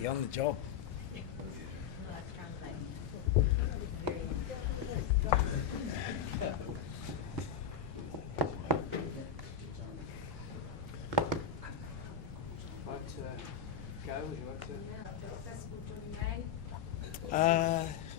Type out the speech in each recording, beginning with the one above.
He on the job.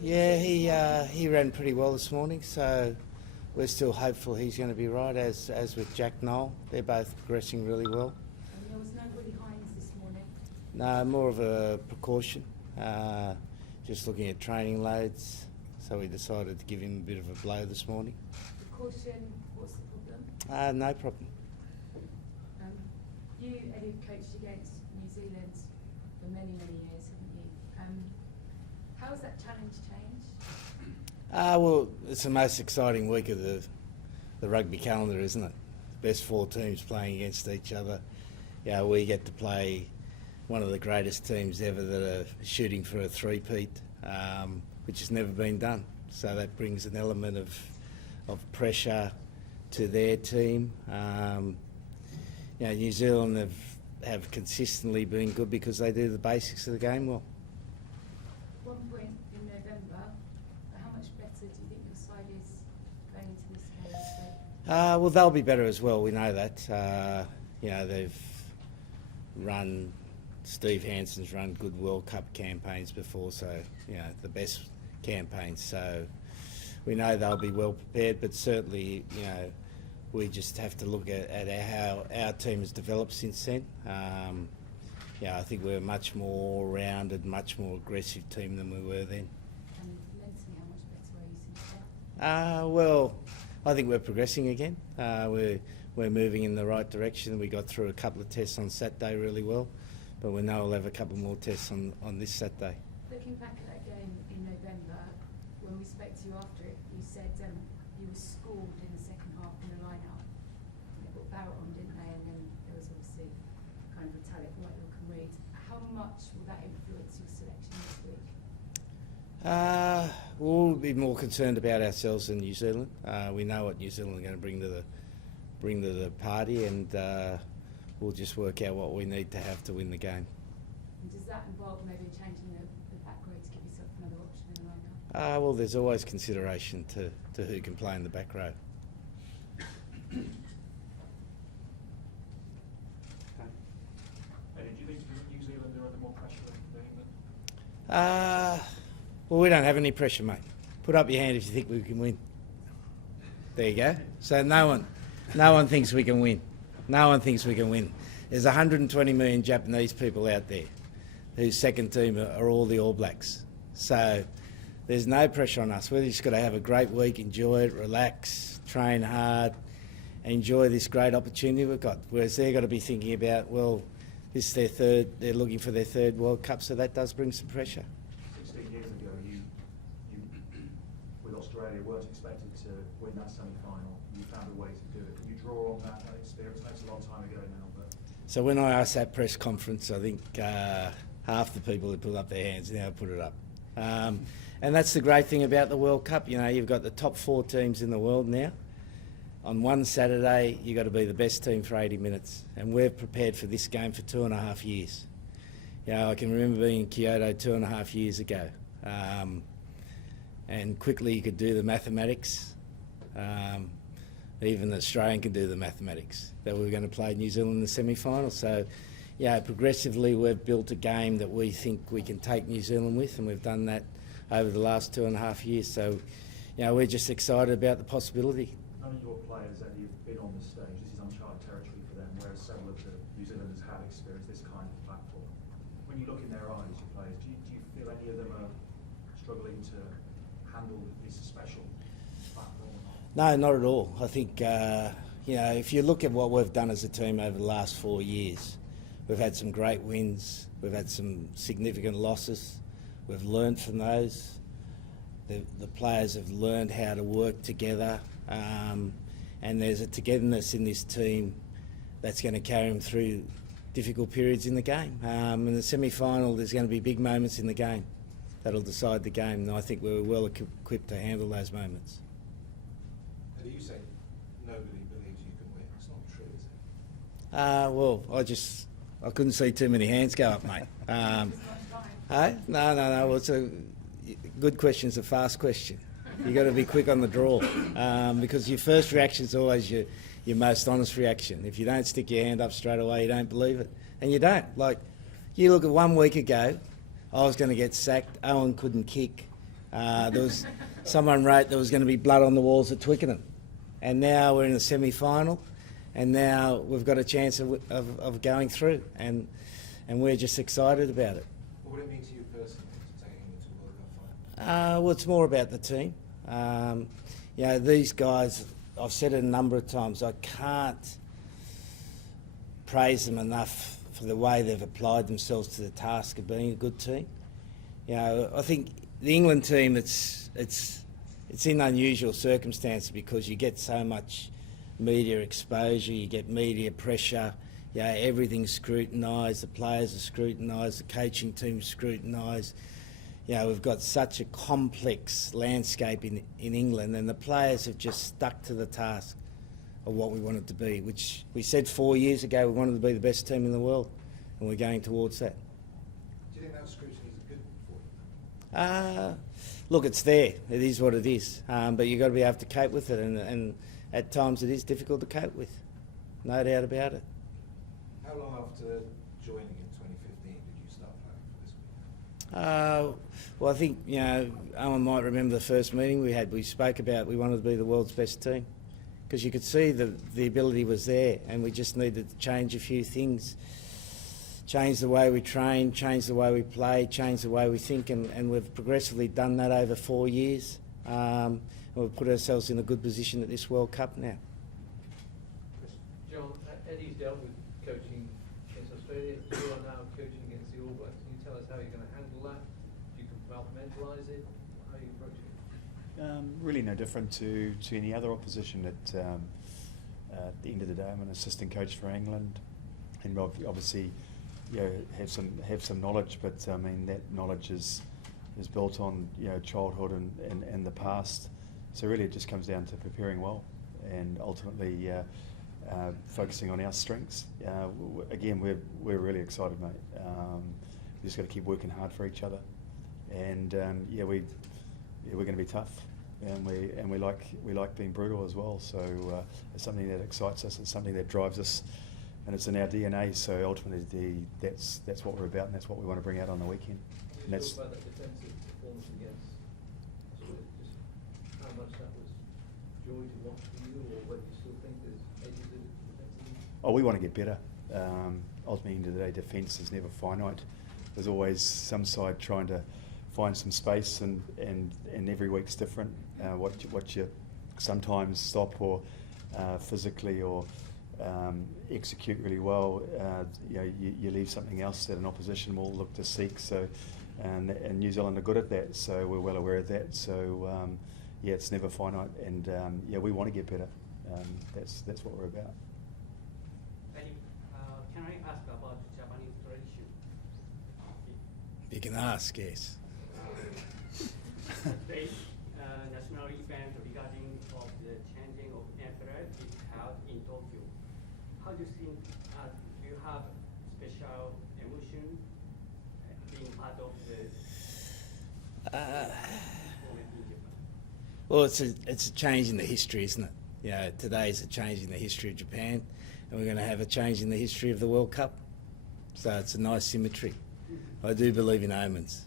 Yeah, he ran pretty well this morning, so we're still hopeful he's going to be right, as with Jack Knoll. They're both progressing really well. And there was no Willie Hines this morning? No, more of a precaution, just looking at training loads, so we decided to give him a bit of a blow this morning. Precaution, what's the problem? No problem. You, Eddie, have coached against New Zealand for many, many years, haven't you? How has that challenge changed? Well, it's the most exciting week of the rugby calendar, isn't it? Best four teams playing against each other. Yeah, we get to play one of the greatest teams ever that are shooting for a three-peat, which has never been done. So that brings an element of pressure to their team. New Zealand have consistently been good because they do the basics of the game well. One point in November, how much better do you think your side is going into this game? Well, they'll be better as well. We know that. They've run. Steve Hansen's run good World Cup campaigns before, so the best campaigns. So we know they'll be well prepared, but certainly we just have to look at how our team has developed since then. I think we're a much more rounded, much more aggressive team than we were then. And mentally, how much better are you since that? Well, I think we're progressing again. We're moving in the right direction. We got through a couple of tests on Saturday really well, but we know we'll have a couple more tests on this Saturday. Looking back at that game in November, when we spoke to you after it, you said you were scored in the second half in the line-out. They put Barrett on, didn't they? And then there was obviously kind of Retallick, Whitelock and Reid. How much will that influence your selection this week? We'll be more concerned about ourselves than New Zealand. We know what New Zealand are going to bring to the party, and we'll just work out what we need to have to win the game. And does that involve maybe changing the back row to give yourself another option in the line-up? Well, there's always consideration to who can play in the back row. Eddie, do you think New Zealand are under more pressure than England? Well, we don't have any pressure, mate. Put up your hand if you think we can win. There you go. So no one thinks we can win. No one thinks we can win. There's 120 million Japanese people out there whose second team are all the All Blacks. So there's no pressure on us. We've just got to have a great week, enjoy it, relax, train hard, enjoy this great opportunity we've got. Whereas they've got to be thinking about, well, this is their third, they're looking for their third World Cup, so that does bring some pressure. 16 years ago, you with Australia weren't expected to win that semi-final. You found a way to do it. Can you draw on that experience? That's a long time ago now. But So when I asked that press conference, I think half the people had put up their hands, now put it up. And that's the great thing about the World Cup. You've got the top four teams in the world now. On one Saturday, you've got to be the best team for 80 minutes. And we've prepared for this game for 2.5 years. I can remember being in Kyoto 2.5 years ago. And quickly you could do the mathematics. Even the Australian could do the mathematics, that we were going to play New Zealand in the semi-final. So, progressively we've built a game that we think we can take New Zealand with, and we've done that over the last 2.5 years. So, we're just excited about the possibility. none of your players that you've been on this stage, this is uncharted territory for them, whereas several of the New Zealanders have experienced this kind of platform. When you look in their eyes, your players, do you feel any of them are struggling to handle this special platform? No, not at all. I think, if you look at what we've done as a team over the last 4 years, we've had some great wins, we've had some significant losses, we've learned from those. The players have learned how to work together, and there's a togetherness in this team that's going to carry them through difficult periods in the game. In the semi-final, there's going to be big moments in the game that'll decide the game, and I think we're well equipped to handle those moments. You say nobody believes you can win. It's not true, is it? I couldn't see too many hands go up, mate. Hey? No. Well, it's a good question. It's a fast question. You got to be quick on the draw because your first reaction is always your most honest reaction. If you don't stick your hand up straight away, you don't believe it, and you don't. Like, you look at 1 week ago, I was going to get sacked. Owen couldn't kick. Someone wrote there was going to be blood on the walls at Twickenham, and now we're in the semi-final, and now we've got a chance of going through, and we're just excited about it. What would it mean to you personally to take England to a World Cup final? Well, it's more about the team. These guys, I've said it a number of times, I can't praise them enough for the way they've applied themselves to the task of being a good team. I think the England team, it's in unusual circumstances because you get so much media exposure, you get media pressure, everything's scrutinised, the players are scrutinised, the coaching team's scrutinised. We've got such a complex landscape in England, and the players have just stuck to the task of what we wanted to be, which we said 4 years ago we wanted to be the best team in the world, and we're going towards that. Do you think that scrutiny is good for you? Look, it's there. It is what it is. But you've got to be able to cope with it, and at times it is difficult to cope with. No doubt about it. How long after joining in 2015 did you start planning for this week? Well, I think, Owen might remember the first meeting we had. We spoke about we wanted to be the world's best team because you could see the ability was there, and we just needed to change a few things. Change the way we train, change the way we play, change the way we think, and we've progressively done that over 4 years. And we've put ourselves in a good position at this World Cup now. John, Eddie's dealt with coaching against Australia. You are now coaching against the All Blacks. Can you tell us how you're going to handle that? Do you compartmentalise it? How are you approaching it? Really no different to any other opposition. At the end of the day, I'm an assistant coach for England, and obviously, have some knowledge. But I mean, that knowledge is built on childhood and the past. So really, it just comes down to preparing well, and ultimately focusing on our strengths. Again, we're really excited, mate. We just got to keep working hard for each other, and we're going to be tough. And we like being brutal as well. So it's something that excites us. It's something that drives us, and it's in our DNA. So ultimately, that's what we're about, and that's what we want to bring out on the weekend. Can you talk about that defensive performance against Australia? Just how much that was joy to watch for you, or whether you still think there's edges in defensively? Oh, we want to get better. Ultimately, end of the day, defence is never finite. There's always some side trying to find some space, and every week's different. What you sometimes stop or physically or execute really well, you leave something else that an opposition will look to seek. So, and New Zealand are good at that, so we're well aware of that. So, it's never finite, and we want to get better. That's what we're about. Eddie, can I ask about Japanese tradition? You can ask, yes. Today, national event regarding of the changing of emperor is held in Tokyo. How do you think? Do you have special emotion being part of the moment in Japan? Well, it's a change in the history, isn't it? Today is a change in the history of Japan, and we're going to have a change in the history of the World Cup. So it's a nice symmetry. I do believe in omens.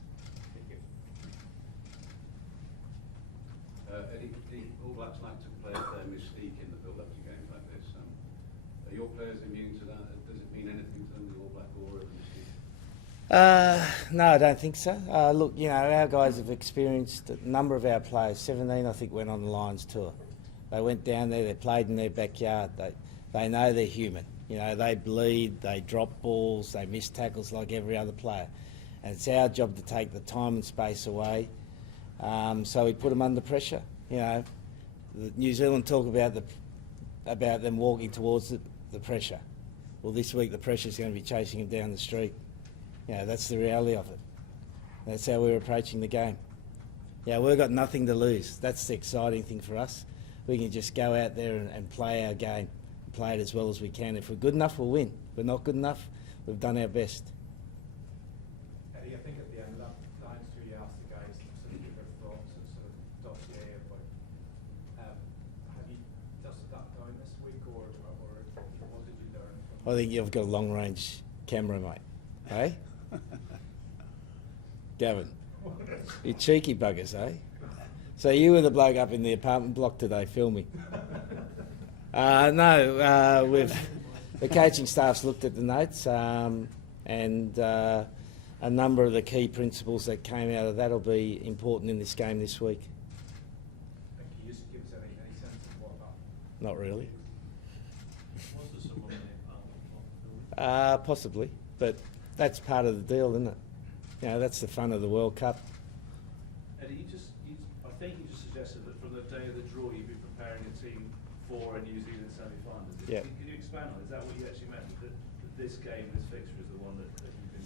Eddie, the All Blacks like to play their mystique in the build-up to games like this. Are your players immune to that? Does it mean anything to them, the All Black aura of mystique? No, I don't think so. Look, our guys have experienced a number of our players. 17, I think, went on the Lions tour. They went down there, they played in their backyard. They know they're human. They bleed, they drop balls, they miss tackles like every other player. And it's our job to take the time and space away. So we put them under pressure. New Zealand talk about them walking towards the pressure. Well, this week the pressure's going to be chasing them down the street. That's the reality of it. That's how we're approaching the game. We've got nothing to lose. That's the exciting thing for us. We can just go out there and play our game, play it as well as we can. If we're good enough, we'll win. If we're not good enough, we've done our best. Eddie, I think at the end I think you've got a long-range camera, mate. Hey? Gavin, you cheeky buggers, eh? So you were the bloke up in the apartment block today filming? The coaching staff's looked at the notes, and a number of the key principles that came out of that will be important in this game this week. Thank you. Just give us any sense of what about? Not really. Was there someone in the apartment block? Possibly, but that's part of the deal, isn't it? You know, that's the fun of the World Cup. Eddie, I think you just suggested that from the day of the draw you'd be preparing a team for a New Zealand semi-final. Yeah. Can you expand on it? Is that what you actually meant? That this game, this fixture is the one that you've been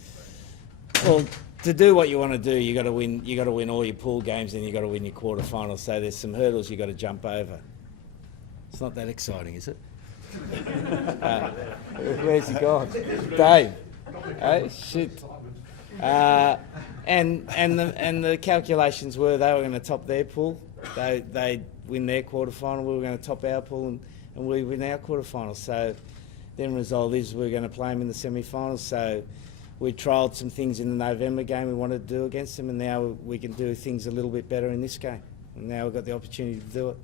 preparing? Well, to do what you want to do, you got to win. You got to win all your pool games, and you got to win your quarterfinals. So there's some hurdles you got to jump over. It's not that exciting, is it? Where's he gone, Dave? Oh shit! And the calculations were they were going to top their pool. They win their quarterfinal. We were going to top our pool, and we win our quarterfinal. So then the result is we're going to play them in the semi-finals. So we trialled some things in the November game we wanted to do against them, and now we can do things a little bit better in this game. And now we've got the opportunity to do it.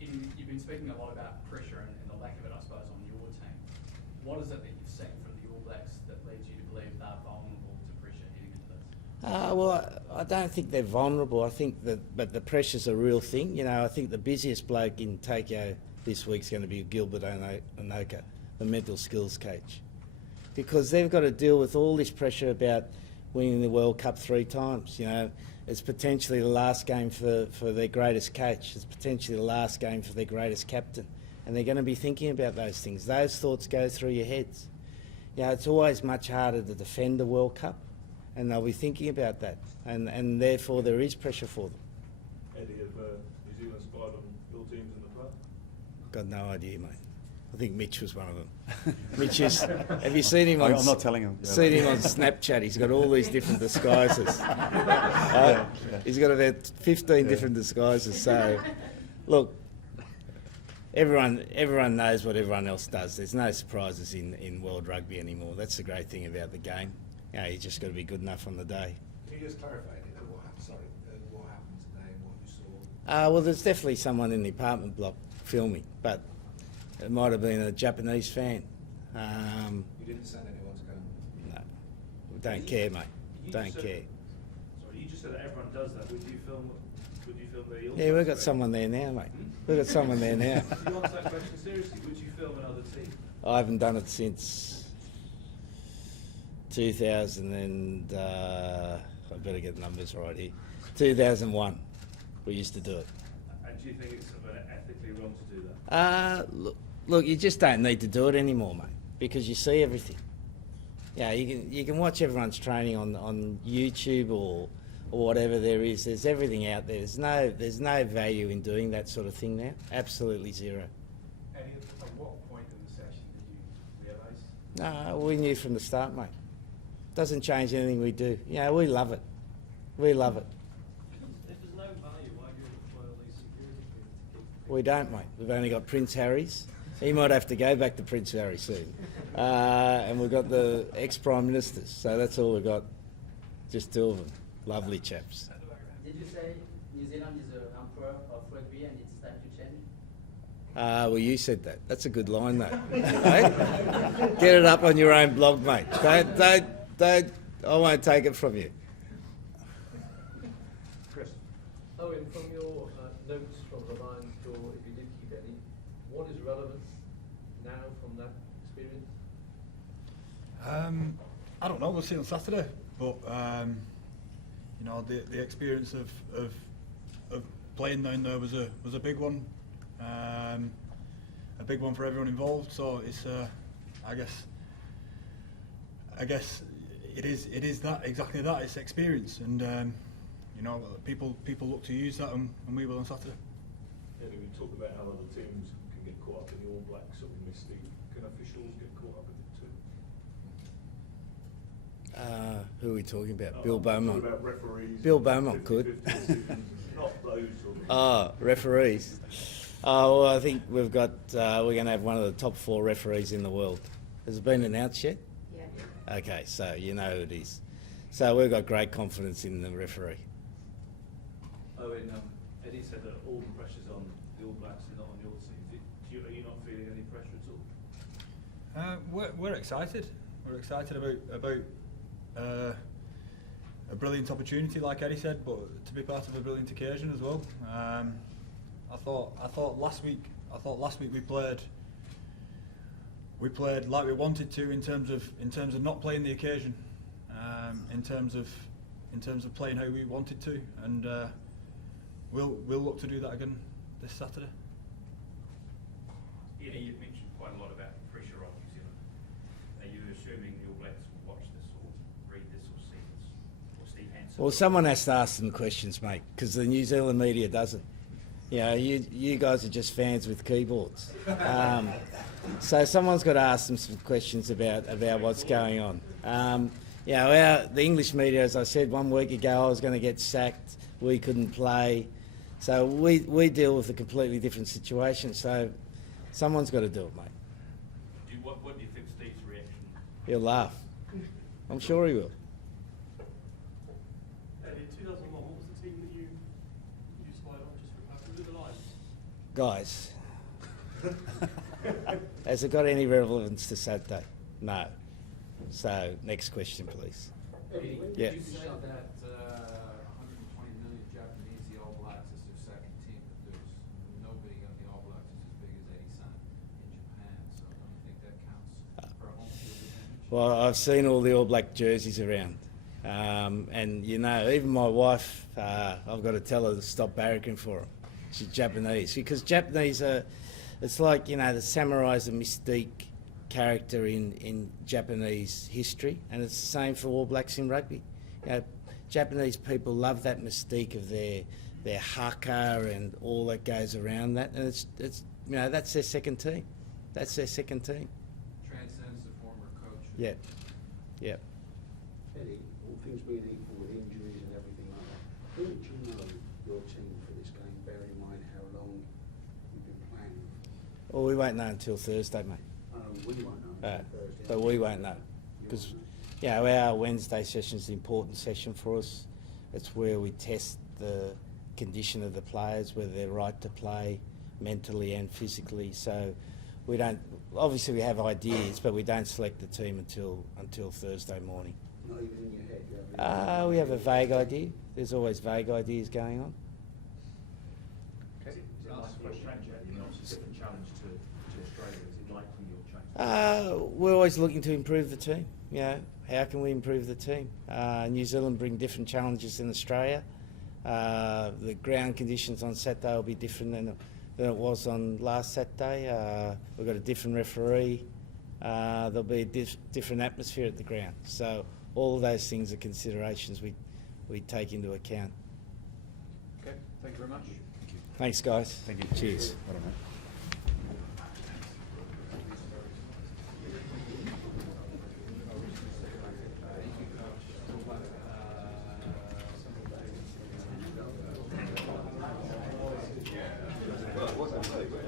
You've been speaking a lot about pressure and the lack of it, I suppose, on your team. What is it that you've seen from the All Blacks that leads you to believe they're vulnerable to pressure heading into this? Well, I don't think they're vulnerable. I think but the pressure's a real thing. You know, I think the busiest bloke in Tokyo this week's going to be Gilbert Onoka, the mental skills coach, because they've got to deal with all this pressure about winning the World Cup 3 times. You know, it's potentially the last game for their greatest coach. It's potentially the last game for their greatest captain, and they're going to be thinking about those things. Those thoughts go through your heads. You know, it's always much harder to defend the World Cup, and they'll be thinking about that, and therefore there is pressure for them. Eddie, have New Zealand spied on your teams in the club? Got no idea, mate. I think Mitch was one of them. Mitch is. Have you seen him on? I'm not telling him. Seen him on Snapchat. He's got all these different disguises. He's got about 15 different disguises. So, look, everyone knows what everyone else does. There's no surprises in world rugby anymore. That's the great thing about the game. You know, you just got to be good enough on the day. Can you just clarify what happened? Sorry, what happened today and what you saw? Well, there's definitely someone in the apartment block filming, but it might have been a Japanese fan. You didn't send anyone to go? No, we don't care, mate. Don't care. Sorry, you just said that everyone does that. Would you film the All Yeah, we've got Blacks? someone there now, mate. We've got someone there now. You answer that question seriously. Would you film another team? I haven't done it since 2000 and I better get the numbers right here. 2001, we used to do it. And do you think it's sort of ethically wrong to do that? Look, you just don't need to do it anymore, mate, because you see everything. Yeah, you can watch everyone's training on YouTube or whatever there is. There's everything out there. There's no value in doing that sort of thing now. Absolutely zero. Eddie, at what point in the session did you realise? No, we knew from the start, mate. Doesn't change anything we do. You know, we love it. We love it. If there's no value, why do you deploy all these security clearance to keep? We don't, mate. We've only got Prince Harry's. He might have to go back to Prince Harry soon. And we've got the ex-Prime Ministers. So that's all we've got. Just 2 of them. Lovely chaps. Did you say New Zealand is the emperor of rugby and it's time to change? Well, you said that. That's a good line, though. Hey? Get it up on your own blog, mate. Don't. I won't take it from you. Chris? Owen, from your notes from the Lions tour, if you did keep any, what is relevant now from that experience? I don't know. We'll see on Saturday, but you know, the experience of playing down there was a big one, a big one for everyone involved. So it's I guess it is that exactly that. It's experience, and you know, people look to use that, and we will on Saturday. Yeah, we talk about how other teams can get caught up in the All Blacks sort of mystique. Can officials get caught up in it too? Who are we talking about? Bill I'm Beaumont. talking about referees. Bill Beaumont could. 50-50 decisions, not those sort of. Referees. Well, I think we're going to have one of the top 4 referees in the world. Has it been announced yet? Yeah. Okay, so you know who it is. So we've got great confidence in the referee. Owen, Eddie said that all the pressure's on the All Blacks and not on your team. Are you not feeling any pressure at all? We're excited. We're excited about a brilliant opportunity, like Eddie said, but to be part of a brilliant occasion as well. I thought last week we played like we wanted to in terms of not playing the occasion, in terms of playing how we wanted to, and we'll look to do that again this Saturday. Eddie, you've mentioned quite a lot about pressure on New Zealand. Are you assuming the All Blacks will watch this or read this or see this? Or Steve Hansen? Well, someone has to ask them questions, mate, because the New Zealand media doesn't. You know, you guys are just fans with keyboards. So someone's got to ask them some questions about what's going on. You know, the English media, as I said 1 week ago, I was going to get sacked. We couldn't play. So we deal with a completely different situation. So someone's got to do it, mate. What do you think Steve's reaction? He'll laugh. I'm sure he will. Eddie, in 2001, what was the team that you spied on just for after the Lions? Guys, has it got any relevance to Saturday? No. So, next question, please. Eddie, Yeah. you said that 120 million Japanese, the All Blacks is their second team, but there's nobody on the All Blacks is as big as Eddie San in Japan, so I don't think that counts for a home field advantage. Well, I've seen all the All Black jerseys around. And, you know, even my wife, I've got to tell her to stop barracking for them. She's Japanese. Because Japanese are, it's like, you know, the samurai's a mystique character in Japanese history, and it's the same for All Blacks in rugby. You know, Japanese people love that mystique of their haka and all that goes around that, and it's you know, that's their second team. That's their second team. Transcends the former coach. Yeah, yeah. Eddie, all things being equal with injuries and everything like that, who did you know your team for this game, bear in mind how long you've been playing? Well, we won't know until Thursday, mate. We won't know until Thursday. But we won't know, because you know, our Wednesday session is an important session for us. It's where we test the condition of the players, whether they're right to play mentally and physically. So we don't. Obviously, we have ideas, but we don't select the team until Thursday morning. Not even in your head. You have We have a vague idea. There's always vague ideas going on. Is it like for a change, Eddie? You know, it's a different challenge to Australia. Is it likely you'll change? We're always looking to improve the team. You know, how can we improve the team? New Zealand bring different challenges than Australia. The ground conditions on Saturday will be different than it was on last Saturday. We've got a different referee. There'll be a different atmosphere at the ground. So all of those things are considerations we take into account. Okay, thank you very much. Thanks, guys. Thank you. Cheers. Well done, mate. What's that?